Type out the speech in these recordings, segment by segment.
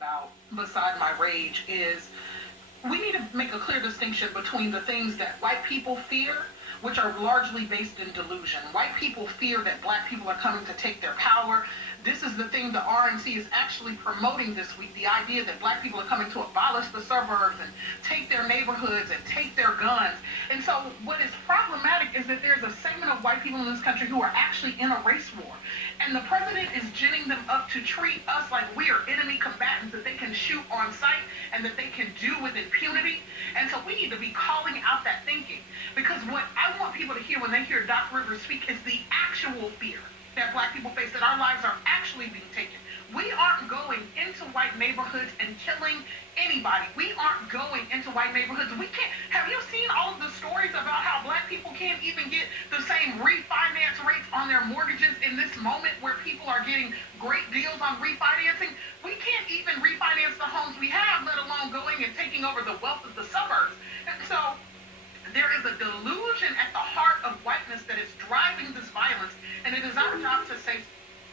about beside my rage is we need to make a clear distinction between the things that white people fear, which are largely based in delusion. White people fear that black people are coming to take their power. This is the thing the RNC is actually promoting this week, the idea that black people are coming to abolish the suburbs and take their neighborhoods and take their guns. And so what is problematic is that there's a segment of white people in this country who are actually in a race war. And the president is ginning them up to treat us like we are enemy combatants that they can shoot on sight and that they can do with impunity. And so we need to be calling out that thinking. Because what I want people to hear when they hear Doc Rivers speak is the actual fear that black people face, that our lives are actually being taken. We aren't going into white neighborhoods and killing anybody. We aren't going into white neighborhoods. We can't. Have you seen all of the stories about how black people can't even get the same refinance rates on their mortgages in this moment where people are getting great deals on refinancing? We can't even refinance the homes we have, let alone going and taking over the wealth of the suburbs. And so there is a delusion at the heart of whiteness that is driving this violence, and it is our job to say.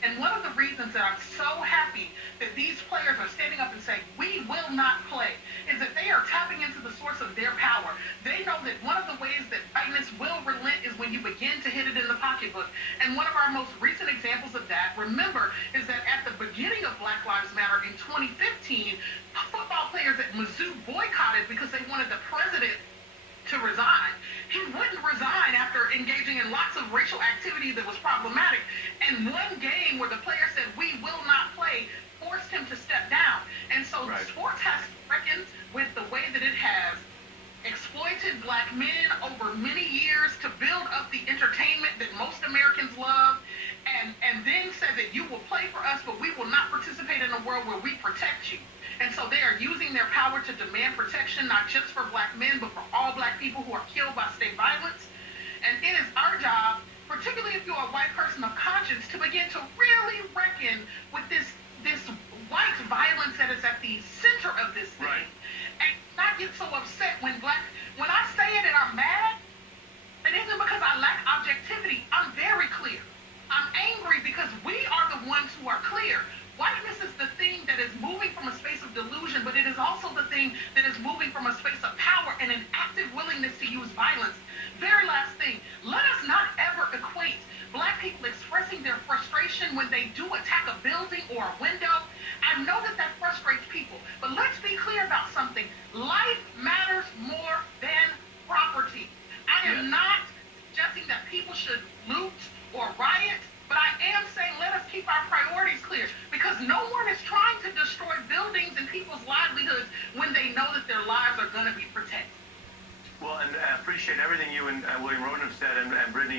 And one of the reasons that I'm so happy that these players are standing up and saying, we will not play, is that they are tapping into the source of their power. They know that one of the ways that whiteness will relent is when you begin to hit it in the pocketbook. And one of our most recent examples of that, remember, is that at the beginning of Black Lives Matter in 2015, football players at Mizzou boycotted because they wanted the president to resign. He wouldn't resign after engaging in lots of racial activity that was problematic. And one game where the player said, we will not play, forced him to step down. And so sports has to reckon with the way that it has exploited black men over many years to build up the entertainment that most Americans love, and then said that you will play for us, but we will not participate in a world where we protect you. And so they are using their power to demand protection, not just for black men, but for all black people who are killed by state violence. And it is our job, particularly if you're a white person of conscience, to begin to really reckon with this white violence that is at the center of this thing. And not get so upset when I say it and I'm mad, it isn't because I lack objectivity. I'm very clear. I'm angry because we are the ones who are clear. Whiteness is the thing that is moving from a space of delusion, but it is also the thing that is moving from a space of power and an active willingness to use violence. Very last thing, let us not ever equate black people expressing their frustration when they do attack a building or a window. I know that that frustrates people, but let's be clear about something. Life matters more than property. I am not suggesting that people should loot or riot, but I am saying let us keep our priorities clear, because no one is trying to destroy buildings and people's livelihoods when they know that their lives are going to be protected. Well, and I appreciate everything you and William Roden have said, and Brittney.